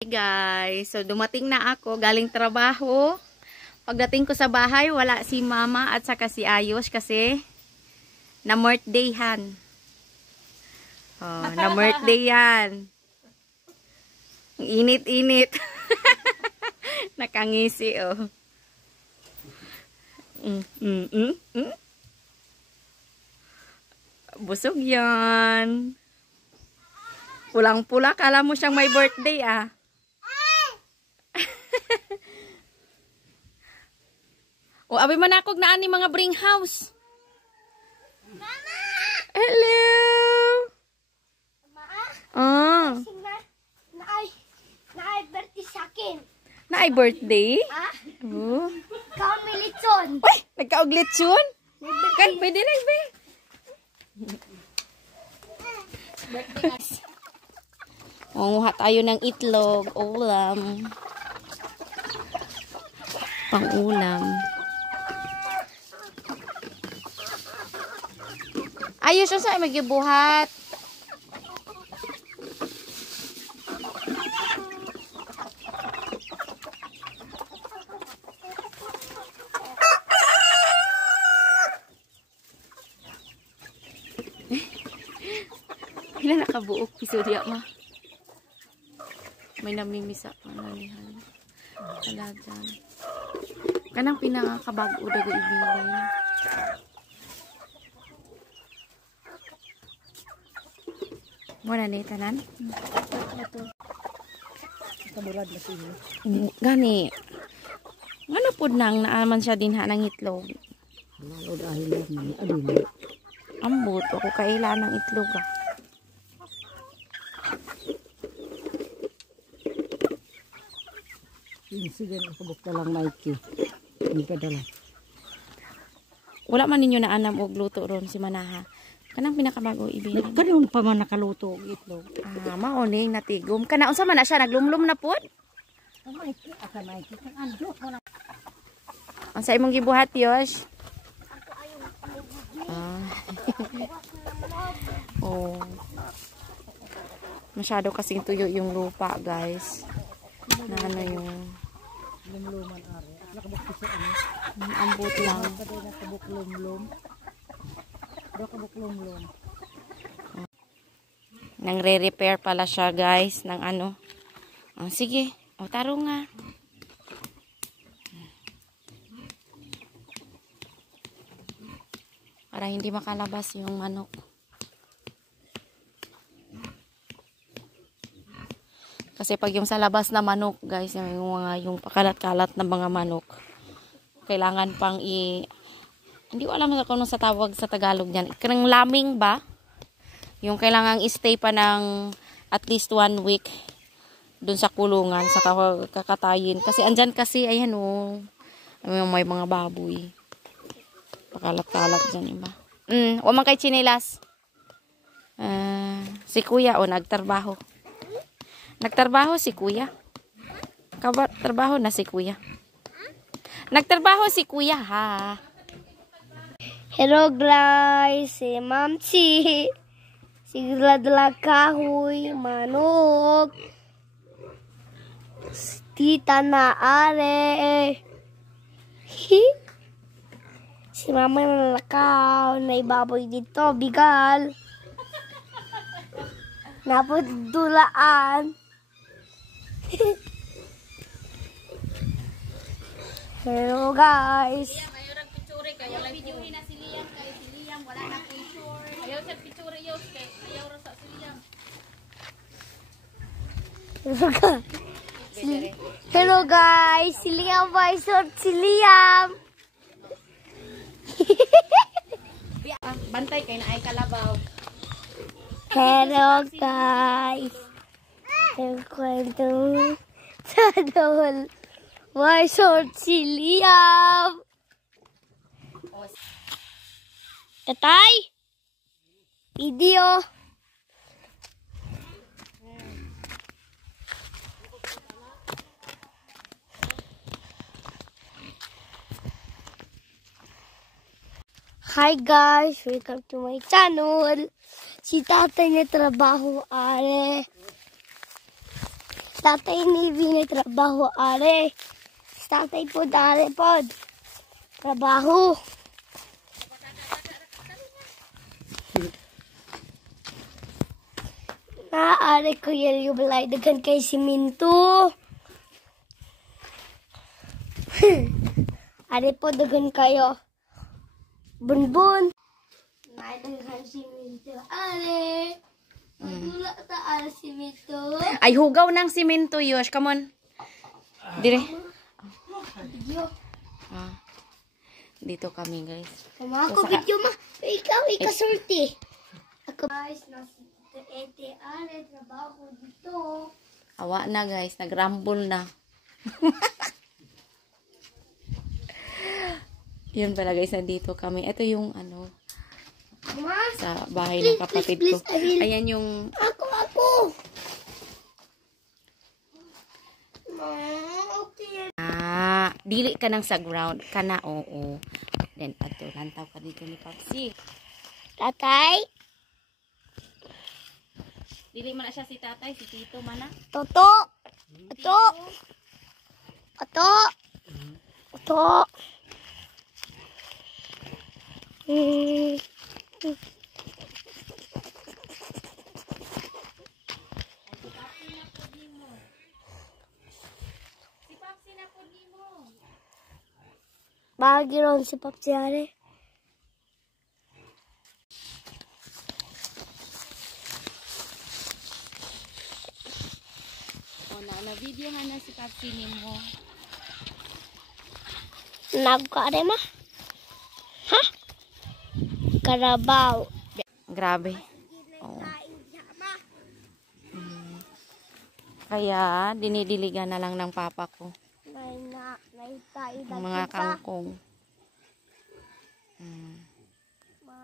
Hey guys, so dumating na ako galing trabaho. Pagdating ko sa bahay, wala si mama at saka si Ayos kasi na-birthdayhan. Oh, na-birthday yan. Ang init-init. Nakangisi oh. Busog yan. Pulang-pula, kala mo siyang may birthday ah. O, abi manakog na ani mga bring house. Mama! Hello! Mama? Naay birthday sa akin. Naay birthday? Ah? Oh. Kami litson. Uy! Nagka-uglit yun? Kan, pwede na ibe. Manguha tayo ng itlog, ulam. Pang-ulam. Ayos yun sa magibuhat. Pila nakabuok piso diya ma. May namimisa pa nanihan. Talagang. Kanang pinakakabago dago ibili. Muna ni tanan. Ito. Kamurad na siya. Gani. Ano pud nang naaman siya din ha ng itlog. Lalo dahil lang adun. Ambot ako kailan ng itlog ah. Sige, nakabukta lang Mikey. Hindi ka dala. Wala man ninyo na anam og luto ron si Manaha. Kanang pinakabago ibilan. Karoon pa man nakaluto og itlog. Ah, maoning natigom. Kana unsa man na siya naglumlum na pud? Mikey, aka Mikey, kang andok mo na. Ang sa imong gibuhat, Yosh? Ah. Oh. Masyado kasing tuyo yung lupa, guys. Na ano yung Lumluman ari. Nakabukti sa ano. ambot lang. Kada nakabuklumlum. Nakabuklumlum. Nang re-repair pala siya, guys, ng ano. Ah, sige. O, taro nga. Para hindi makalabas yung manok. Kasi pag yung sa labas na manok, guys, yung pakalat-kalat na mga manok, kailangan pang hindi ko alam kung ano sa tawag sa Tagalog niyan. Kanang laming ba? Yung kailangan i-stay pa ng at least 1 week dun sa kulungan, sa kakatayin. Kasi andyan kasi, ayan o, may mga baboy. Pakalat-kalat dyan, iba. Huwag man kay chinilas. Si kuya, nagtrabaho. Nagtrabaho si kuya. Trabaho na si kuya. Nagtrabaho si kuya, ha? Hello guys, si Mamsi. Sigla-dala kahoy, manok. Tita na are. Si mama nalakaw, naibaboy dito, bigal. Napudulaan. Hello guys. Mayroon picture kay wala videohin na si Liam kay si Liam wala na picture. Ayaw sa picture yo kay ayaw ra sa si Liam. Hello guys, si Liam Bison, si Liam. Bantay kay naay kalabaw. Hello guys. Yung kwento sa dol. Bison, si Liam. Tatay, video. Hi guys, welcome to my channel. Si tatay na trabaho are. Tatay ni Vinay trabaho, are. Tatay po, dare po. Trabaho. Are ko yung balay. Dagan kay siminto. Are po, dagan kayo. Bunbun. Dagan siminto. Are. Magula ta are siminto. Ay, hugaw ng simento, Yosh. Come on. Dire. Video. Dito kami, guys. Kama ako video ma. Ikaw, ikasulti. Ako guys, nasa ete are trabaho dito. Awa na, guys. Nagrumble na. Yun pala, guys. Nandito kami. Ito yung, ano, Ma, sa bahay ng kapatid ko. please, Ayan yung... Ako. Ma, okay. Dili ka nang sa ground. Kana, oo. Then, ato, lantaw ka dito ni Papsi. Tatay, Dili man na siya si tatay, si tito man na. Toto. Si Papsi na po ni mo. Bagi ron si Papsi are. O, na-video nga na si Papsi ni mo. Nagkare ma. Ha? Karabaw. Grabe. Oo. Kaya, dinidiligan na lang ng papa ko. Ang mga kangkong. Ma.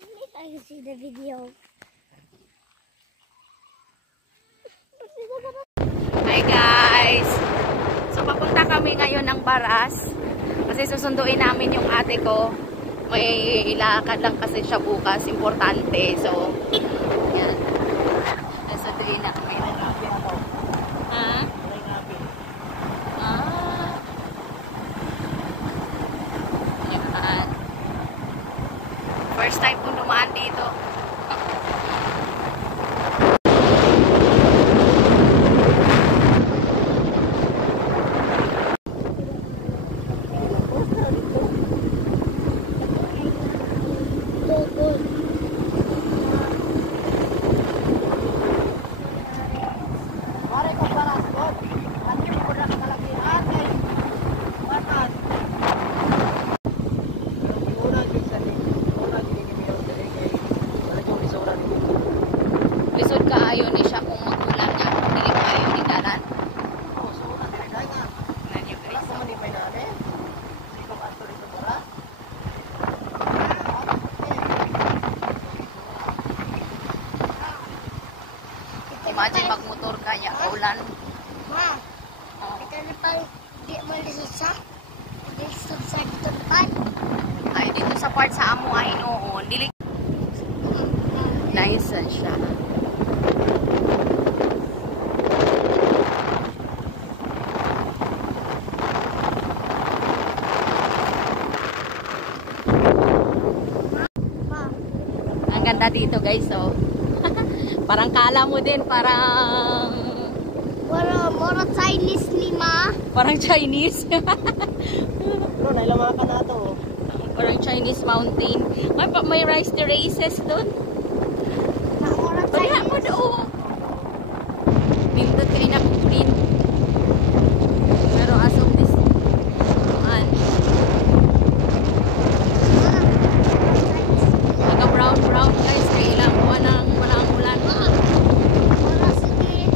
Let I see the video. Hi guys! So papunta kami ngayon ng Baras kasi susunduin namin yung ate ko. May ilakad lang kasi siya bukas, importante. So, yan. Susunduin na kami. Ha? Yan. First time kong dumaan dito. Lisod kaayo ni siya kung magulan niya. Dili kaayo ni dalan. Nanyo guys. Imagine magmotor ka niya ulan. Ma. Ito na pa. Di mo lisod sa. Lisod sa ito pa. Ay dito sa part sa amo ay noon. Dili nice siya. Ang ganda dito guys, so. Parang kala mo din, parang Mora Chinese ni ma. parang Chinese. Bro, nailamakan na ito. Parang Chinese mountain. May rice terraces doon. Mora Wala mo Chinese. doon. Bindot kayo na green. Pero as of this, mga brown guys, kailang ko ng walang ulan. Mora sige.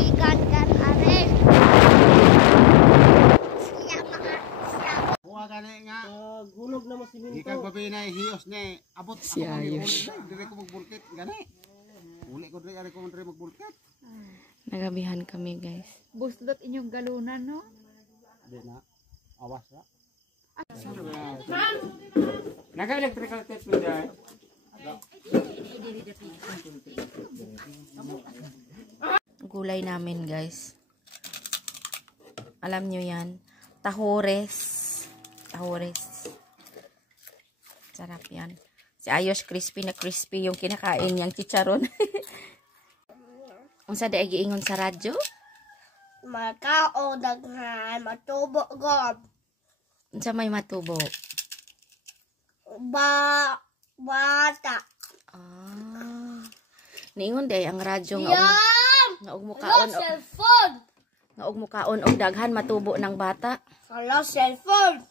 Ikan are. Siya mga. Kuha ka na nga. Gulog na mo si Minto. Ikag babi na hiyos ni abot ako Si Ayos. dire ko magbulkit gani. Uli ko dire ko magbulkit. Nagabihan kami guys. Buslot inyong galunan, no? Di na. Awas ra. Naka-electrical tape mo dyan. Gulay namin, guys. Alam nyo yan. Tahores. Tahores. Sarap yan. Si Ayos crispy na crispy yung kinakain niyang chicharon. Unsa di ay giingon sa radyo? Makao daghan matubo god. Unsa may matubo? Bata. Ah. Niingon di ay ang radyo nga Yum! nga og Hello, mukaon cellphone. nga og mukaon og daghan matubo ng bata. Hello, cellphone.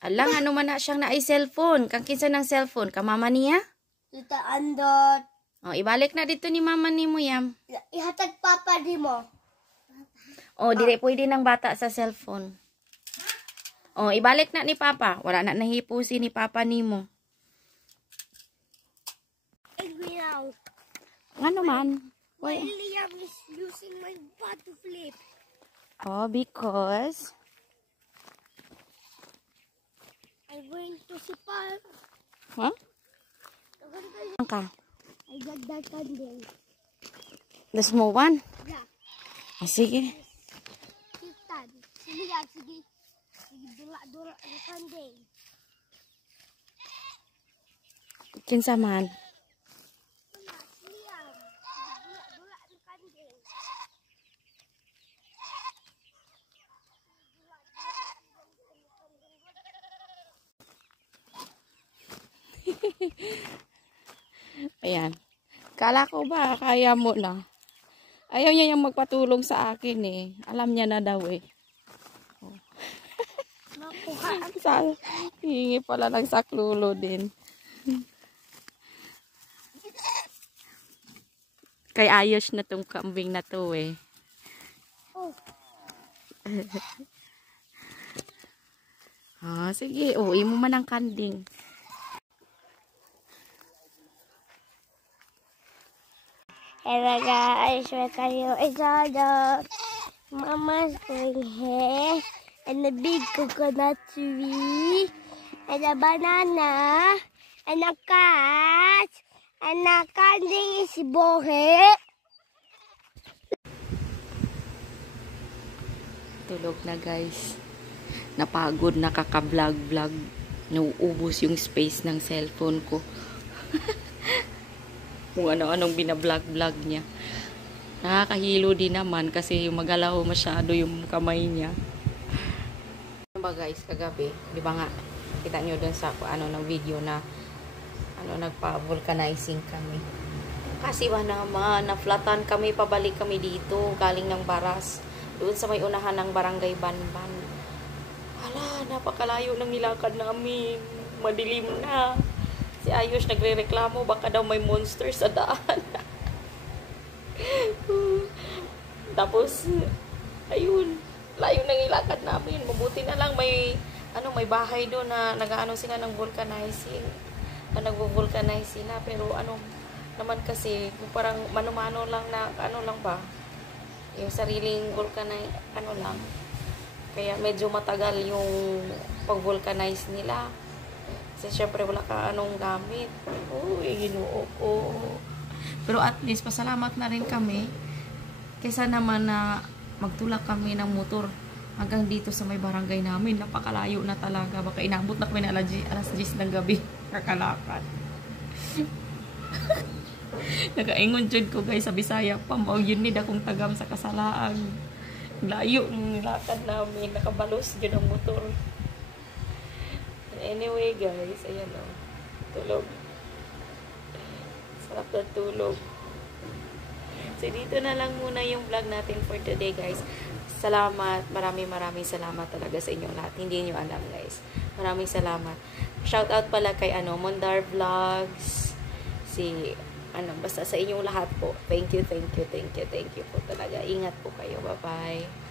Alang ano man na siyang naay cellphone. Kang kinsa ng cellphone? Ka mama niya? Tita Andot. Oh, ibalik na dito ni mama nimo yam. Ihatag papa di mo. Oh, dili pwede ng bata sa cellphone. Oh, ibalik na ni papa. Wala na nahipusi ni papa nimo. Angry now. Ano man? Why Liam is using my butt to flip? Oh, because I'm going to sipal. huh? Ang ka? I got that candle. The small one? Yeah. Oh, sige. Kitan. Sige yan, sige. Sige, dula-dula ang candle. Kinsa man? Liam. Dula-dula ang candle. Ayan. Kala ko ba, kaya mo na. Ayaw niya yung magpatulong sa akin eh. Alam niya na daw eh. Oh. Hingi pala ng saklulo din. Kay ayos na tong kambing na to eh. Oh. Ah, sige. Oh, imo man ang kanding. Hello guys, welcome you inside Mama's going here and a big coconut tree and a banana and a cat and a candy is bohe. Tulog na guys. Napagod, nakaka-vlog-vlog. Nauubos yung space ng cellphone ko. Kung ano-anong binablog-vlog niya. Nakakahilo din naman kasi magalaw masyado yung kamay niya. Ano ba guys, kagabi, di ba nga, kita nyo dun sa ng video na nagpa-vulcanizing kami. Kasi ba naman, na-flatan kami, pabalik kami dito, galing ng Baras. Doon sa may unahan ng Barangay Banban. Hala, napakalayo ng nilakad namin. Madilim na. Si Ayos nagre-reklamo, baka daw may monster sa daan. Tapos, ayun, layo ng ilakad namin. Mabuti na lang may bahay doon na nag-aano sila ng vulcanizing. Nagvo-vulcanize sila. Pero naman kasi, parang mano-mano lang na, lang ba? Yung sariling vulcanize, lang. Kaya medyo matagal yung pag-vulcanize nila. Kasi syempre wala ka gamit. Uy, Ginoo ko. Pero at least pasalamat na rin kami. Kaysa naman na magtulak kami ng motor hanggang dito sa may barangay namin. Napakalayo na talaga. Baka inabot na kami na alas 10 ng gabi. Kakalakad. Nagaingon dyan ko guys sa Bisaya pa. Yun nid akong tagam sa kasalaang. Layo ng nilakad namin. Nakabalos dyan ang motor. Anyway guys, ayan o. Tulog. Sarap na tulog. So dito na lang muna yung vlog natin for today guys. Salamat. Maraming salamat talaga sa inyong lahat. Hindi nyo alam guys. Maraming salamat. Shout out pala kay Mondar Vlogs. Basta sa inyong lahat po. Thank you po talaga. Ingat po kayo. Bye-bye.